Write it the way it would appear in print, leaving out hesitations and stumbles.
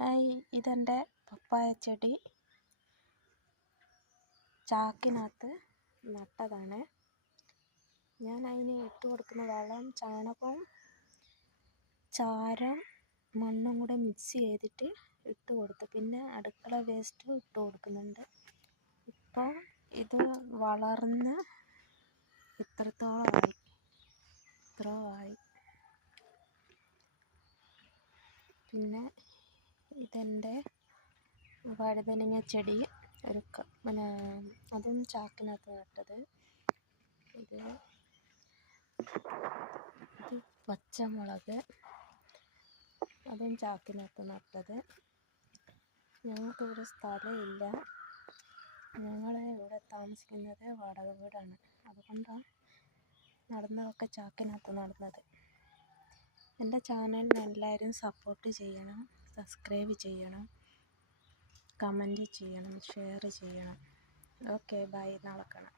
Hi, ഇതെൻ്റെ പപ്പായ ചെടി ചാക്കിനകത്ത് നട്ടതാണ്. ഞാൻ അതിന് ഇട്ട് കൊടുക്കുന്ന വളം ചാണകവും ചാരം മണ്ണും കൂടെ മിക്സ് ചെയ്തിട്ട് ഇട്ട് കൊടുത്തു. പിന്നെ അടുക്കള വേസ്റ്റ് ഇട്ട് കൊടുക്കുന്നുണ്ട്. ഇപ്പോൾ ഇത് വളർന്ന് ഇത്രത്തോളമായി. പിന്നെ ഇതെൻ്റെ വഴുതനങ്ങ ചെടി അതും ചാക്കിനകത്ത് നട്ടത്. ഇത് പച്ചമുളക്, അതും ചാക്കിനകത്ത് നട്ടത്. ഞങ്ങൾക്കിവിടെ സ്ഥലമില്ല. ഞങ്ങൾ ഇവിടെ താമസിക്കുന്നത് വാടക വീടാണ്. അതുകൊണ്ടാണ് നടന്നതൊക്കെ ചാക്കിനകത്ത് നടന്നത്. എൻ്റെ ചാനലിന് എല്ലാവരും സപ്പോർട്ട് ചെയ്യണം, സബ്സ്ക്രൈബ് ചെയ്യണം, കമൻറ്റ് ചെയ്യണം, ഷെയർ ചെയ്യണം. ഓക്കെ, ബൈ, നാളെ കാണാം.